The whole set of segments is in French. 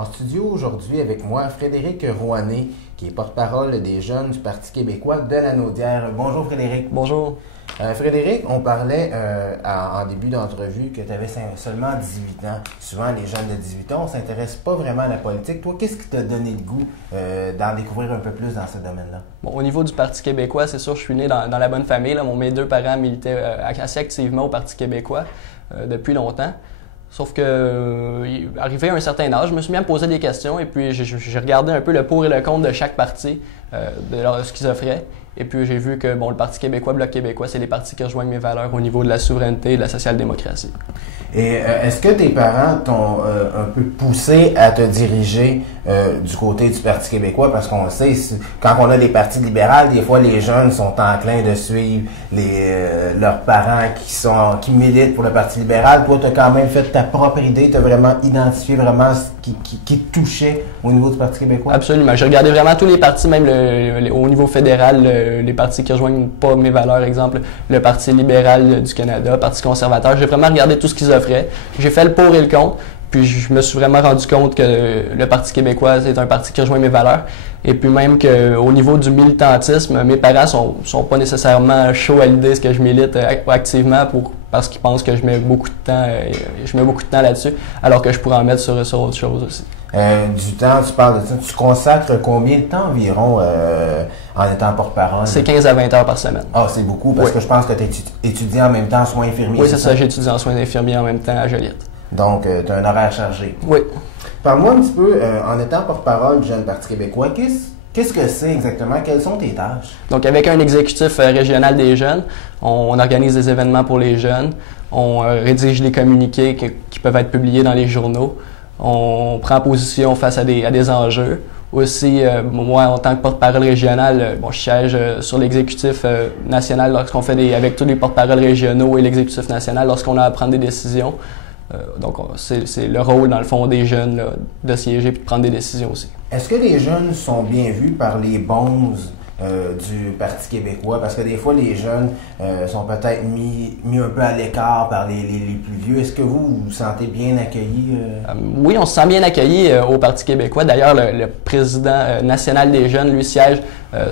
En studio aujourd'hui avec moi, Frédéric Rohané, qui est porte-parole des jeunes du Parti québécois de la Naudière. Bonjour Frédéric. Bonjour. Frédéric, on parlait en début d'entrevue que tu avais seulement 18 ans. Souvent, les jeunes de 18 ans, on ne s'intéresse pas vraiment à la politique. Toi, qu'est-ce qui t'a donné le goût d'en découvrir un peu plus dans ce domaine-là? Bon, au niveau du Parti québécois, c'est sûr, je suis né dans la bonne famille. Là. Mes deux parents militaient assez activement au Parti québécois depuis longtemps. Sauf que, arrivé à un certain âge, je me suis mis à me poser des questions et puis j'ai regardé un peu le pour et le contre de chaque parti, de ce qu'ils offraient. Et puis j'ai vu que le Parti québécois, Bloc québécois, c'est les partis qui rejoignent mes valeurs au niveau de la souveraineté et de la social-démocratie. Et est-ce que tes parents t'ont un peu poussé à te diriger du côté du Parti québécois? Parce qu'on le sait, quand on a des partis libéraux, des fois les jeunes sont enclins de suivre leurs parents qui militent pour le Parti libéral. Toi, tu as quand même fait ta propre idée, tu as vraiment identifié vraiment ce qui te touchait au niveau du Parti québécois? Absolument. J'ai regardé vraiment tous les partis, même au niveau fédéral, les partis qui rejoignent pas mes valeurs, exemple le Parti libéral du Canada, le Parti conservateur. J'ai vraiment regardé tout ce qu'ils offraient. J'ai fait le pour et le contre, puis je me suis vraiment rendu compte que le Parti québécois, c'est un parti qui rejoint mes valeurs. Et puis même qu'au niveau du militantisme, mes parents sont pas nécessairement chauds à l'idée ce que je milite activement parce qu'ils pensent que je mets beaucoup de temps, là-dessus, alors que je pourrais en mettre sur autre chose aussi. Du temps, tu parles de ça. Tu consacres combien de temps environ en étant porte-parole? C'est 15 à 20 heures par semaine. Ah, c'est beaucoup parce que je pense que tu étudies en même temps en soins infirmiers. Oui, c'est ça. J'étudie en soins infirmiers en même temps à Joliette. Donc, tu as un horaire chargé. Oui. Parle-moi un petit peu, en étant porte-parole du Jeune Parti québécois, qu'est-ce que c'est exactement? Quelles sont tes tâches? Donc, avec un exécutif régional des jeunes, on organise des événements pour les jeunes, on rédige les communiqués qui peuvent être publiés dans les journaux, on prend position face à des enjeux. Aussi, moi, en tant que porte-parole régional, je siège sur l'exécutif national lorsqu'on fait avec tous les porte-paroles régionaux et l'exécutif national lorsqu'on a à prendre des décisions. Donc, c'est le rôle, dans le fond, des jeunes là, de siéger et de prendre des décisions aussi. Est-ce que les jeunes sont bien vus par les bonzes du Parti québécois? Parce que des fois, les jeunes sont peut-être mis un peu à l'écart par les plus vieux. Est-ce que vous vous sentez bien accueillis? Oui, on se sent bien accueillis au Parti québécois. D'ailleurs, le président national des jeunes, lui, siège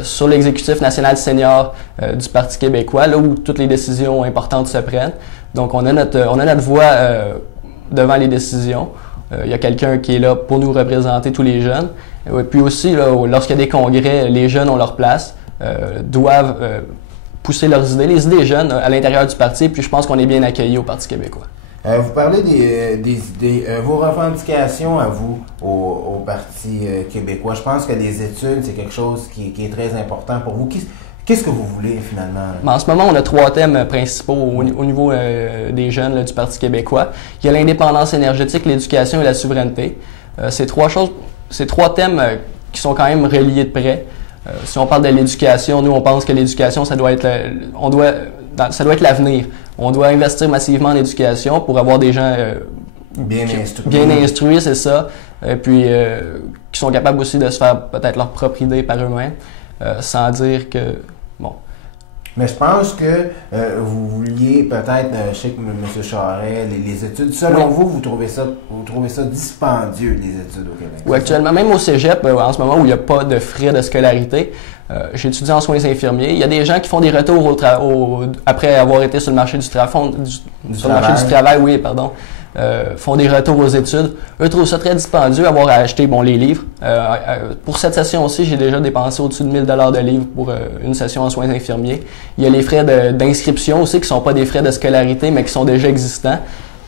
sur l'exécutif national senior du Parti québécois, là où toutes les décisions importantes se prennent. Donc, on a notre voix devant les décisions. Il y a quelqu'un qui est là pour nous représenter tous les jeunes. Et puis aussi, lorsqu'il y a des congrès, les jeunes ont leur place, doivent pousser leurs idées, les idées jeunes à l'intérieur du parti. Puis je pense qu'on est bien accueillis au Parti québécois. Vous parlez des idées, vos revendications à vous au Parti québécois. Je pense que les études, c'est quelque chose qui est très important pour vous. Qu'est-ce que vous voulez finalement? En ce moment, on a 3 thèmes principaux au niveau des jeunes là, du Parti québécois. Il y a l'indépendance énergétique, l'éducation et la souveraineté. Ces 3 thèmes qui sont quand même reliés de près. Si on parle de l'éducation, nous on pense que l'éducation, ça doit être l'avenir. On doit investir massivement en éducation pour avoir des gens bien instruits, c'est ça. Et puis qui sont capables aussi de se faire peut-être leur propre idée par eux-mêmes, sans dire que Mais je pense que vous vouliez peut-être, je sais que M. Charest, les études, selon vous, vous trouvez ça dispendieux, les études au Québec? Oui, actuellement, même au cégep, en ce moment où il n'y a pas de frais de scolarité, j'étudie en soins infirmiers. Il y a des gens qui font des retours après avoir été sur le marché du travail, oui, pardon. Font des retours aux études. Eux trouvent ça très dispendieux, avoir à acheter les livres. Pour cette session-ci, j'ai déjà dépensé au-dessus de 1 000 de livres pour une session en soins infirmiers. Il y a les frais d'inscription aussi, qui ne sont pas des frais de scolarité, mais qui sont déjà existants.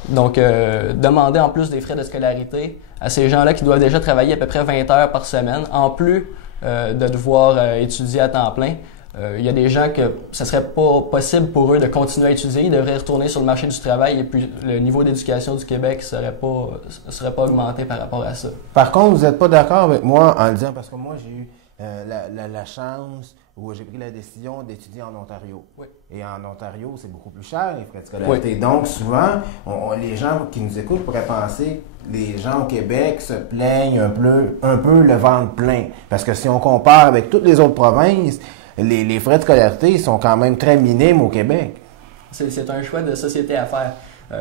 Donc, demander en plus des frais de scolarité à ces gens-là qui doivent déjà travailler à peu près 20 heures par semaine, en plus de devoir étudier à temps plein. Il y a des gens que ce serait pas possible pour eux de continuer à étudier, ils devraient retourner sur le marché du travail et puis le niveau d'éducation du Québec serait pas augmenté par rapport à ça. Par contre, vous n'êtes pas d'accord avec moi en le disant, parce que moi j'ai eu la chance où j'ai pris la décision d'étudier en Ontario. Oui. Et en Ontario, c'est beaucoup plus cher les frais de scolarité. Oui. Donc souvent, les gens qui nous écoutent pourraient penser que les gens au Québec se plaignent un peu le ventre plein. Parce que si on compare avec toutes les autres provinces, les frais de scolarité sont quand même très minimes au Québec. C'est un choix de société à faire.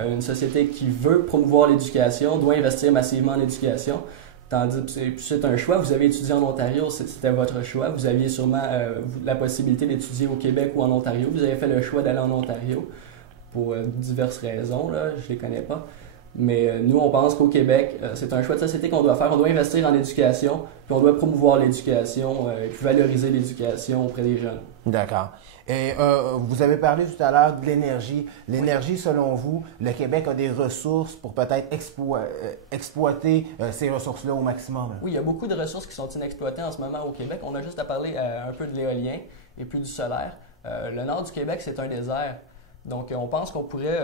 Une société qui veut promouvoir l'éducation doit investir massivement en éducation. Tandis que c'est un choix. Vous avez étudié en Ontario, c'était votre choix. Vous aviez sûrement la possibilité d'étudier au Québec ou en Ontario. Vous avez fait le choix d'aller en Ontario pour diverses raisons, là, je ne les connais pas. Mais nous, on pense qu'au Québec, c'est un choix de société qu'on doit faire. On doit investir en éducation, puis on doit promouvoir l'éducation, puis valoriser l'éducation auprès des jeunes. D'accord. Et vous avez parlé tout à l'heure de l'énergie. L'énergie, selon vous, le Québec a des ressources pour peut-être exploiter ces ressources-là au maximum? Oui, il y a beaucoup de ressources qui sont inexploitées en ce moment au Québec. On a juste à parler un peu de l'éolien et puis du solaire. Le nord du Québec, c'est un désert. Donc, on pense qu'on pourrait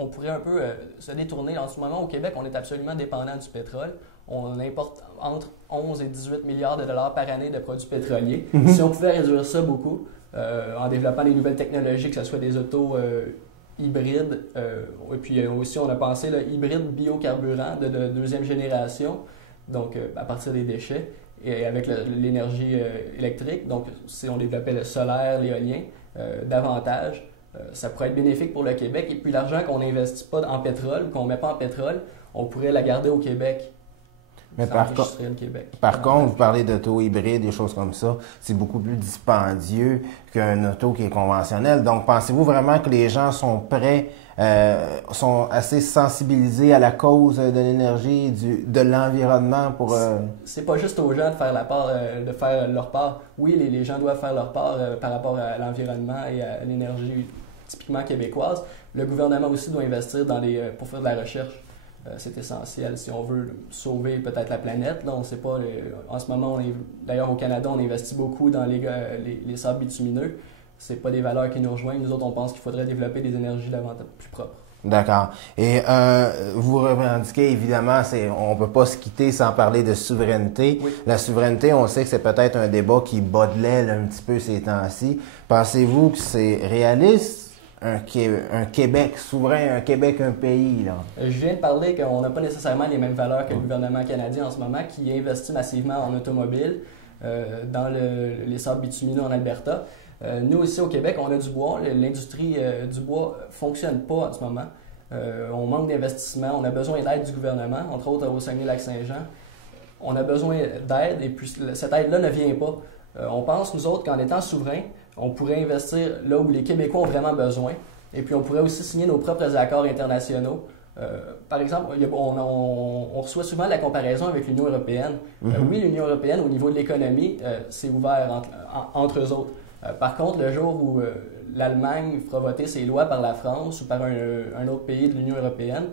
un peu se détourner. En ce moment, au Québec, on est absolument dépendant du pétrole. On importe entre 11 et 18 milliards de dollars par année de produits pétroliers. Si on pouvait réduire ça beaucoup, en développant des nouvelles technologies, que ce soit des autos hybrides, et puis aussi on a pensé hybride biocarburant de deuxième génération, donc à partir des déchets, et avec l'énergie électrique. Donc si on développait le solaire, l'éolien, davantage, ça pourrait être bénéfique pour le Québec. Et puis l'argent qu'on n'investit pas en pétrole, qu'on ne met pas en pétrole, on pourrait la garder au Québec. Mais par contre, vous parlez d'auto hybride, des choses comme ça, c'est beaucoup plus dispendieux qu'un auto qui est conventionnel. Donc, pensez-vous vraiment que les gens sont prêts, sont assez sensibilisés à la cause de l'énergie, de l'environnement pour... C'est pas juste aux gens de faire leur part. Oui, les gens doivent faire leur part par rapport à l'environnement et à l'énergie typiquement québécoise. Le gouvernement aussi doit investir pour faire de la recherche. C'est essentiel si on veut sauver peut-être la planète. Là, on ne sait pas. En ce moment, d'ailleurs au Canada, on investit beaucoup dans les sables bitumineux. Ce n'est pas des valeurs qui nous rejoignent. Nous autres, on pense qu'il faudrait développer des énergies davantage plus propres. D'accord. Et vous revendiquez, évidemment, on ne peut pas se quitter sans parler de souveraineté. Oui. La souveraineté, on sait que c'est peut-être un débat qui bat de l'aile un petit peu ces temps-ci. Pensez-vous que c'est réaliste? Un Québec souverain, un Québec, un pays, là. Je viens de parler qu'on n'a pas nécessairement les mêmes valeurs que le gouvernement canadien en ce moment, qui investit massivement en automobile, dans les sables bitumineux en Alberta. Nous, ici au Québec, on a du bois. L'industrie du bois ne fonctionne pas en ce moment. On manque d'investissement. On a besoin d'aide du gouvernement, entre autres au Saguenay-Lac-Saint-Jean. On a besoin d'aide et puis cette aide-là ne vient pas. On pense, nous autres, qu'en étant souverains, on pourrait investir là où les Québécois ont vraiment besoin. Et puis, on pourrait aussi signer nos propres accords internationaux. Par exemple, on reçoit souvent la comparaison avec l'Union européenne. Oui, l'Union européenne, au niveau de l'économie, c'est ouvert entre eux autres. Par contre, le jour où l'Allemagne fera voter ses lois par la France ou par un autre pays de l'Union européenne,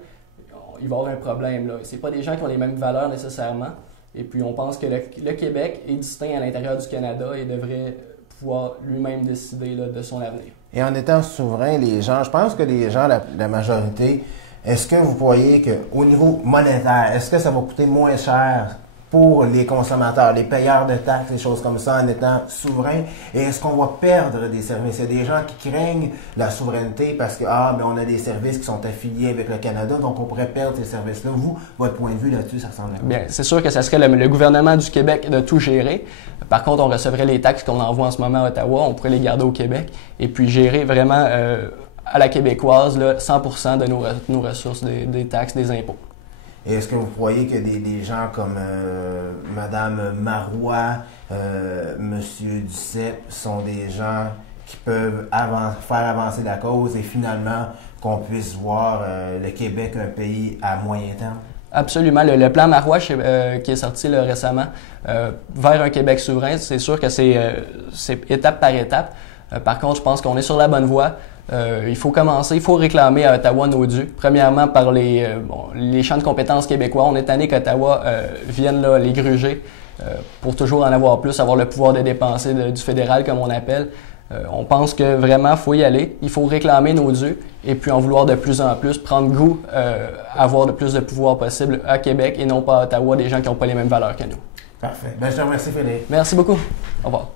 il va y avoir un problème. Ce n'est pas des gens qui ont les mêmes valeurs nécessairement. Et puis, on pense que le Québec est distinct à l'intérieur du Canada et devrait pouvoir lui-même décider de son avenir. Et en étant souverain, je pense que les gens, la majorité, est-ce que vous voyez qu'au niveau monétaire, est-ce que ça va coûter moins cher pour les consommateurs, les payeurs de taxes, des choses comme ça, en étant souverain? Et est-ce qu'on va perdre des services? Il y a des gens qui craignent la souveraineté parce que, mais on a des services qui sont affiliés avec le Canada, donc on pourrait perdre ces services-là. Vous, votre point de vue là-dessus, ça ressemble à quoi? Bien, c'est sûr que ça serait le gouvernement du Québec de tout gérer. Par contre, on recevrait les taxes qu'on envoie en ce moment à Ottawa, on pourrait les garder au Québec et puis gérer vraiment à la québécoise 100% de nos ressources, des taxes, des impôts. Et est-ce que vous croyez que des gens comme Mme Marois, M. Duceppe sont des gens qui peuvent faire avancer la cause et finalement qu'on puisse voir le Québec un pays à moyen terme? Absolument. Le plan Marois qui est sorti récemment vers un Québec souverain, c'est sûr que c'est étape par étape. Par contre, je pense qu'on est sur la bonne voie. Il faut commencer, il faut réclamer à Ottawa nos dus. Premièrement, par les champs de compétences québécois. On est tanné qu'Ottawa vienne les gruger pour toujours en avoir plus, avoir le pouvoir de dépenser du fédéral, comme on appelle. On pense que vraiment, il faut y aller. Il faut réclamer nos dus et puis en vouloir de plus en plus, prendre goût à avoir le plus de pouvoir possible à Québec et non pas à Ottawa, des gens qui n'ont pas les mêmes valeurs que nous. Parfait. Je te remercie, Philippe. Merci beaucoup. Au revoir.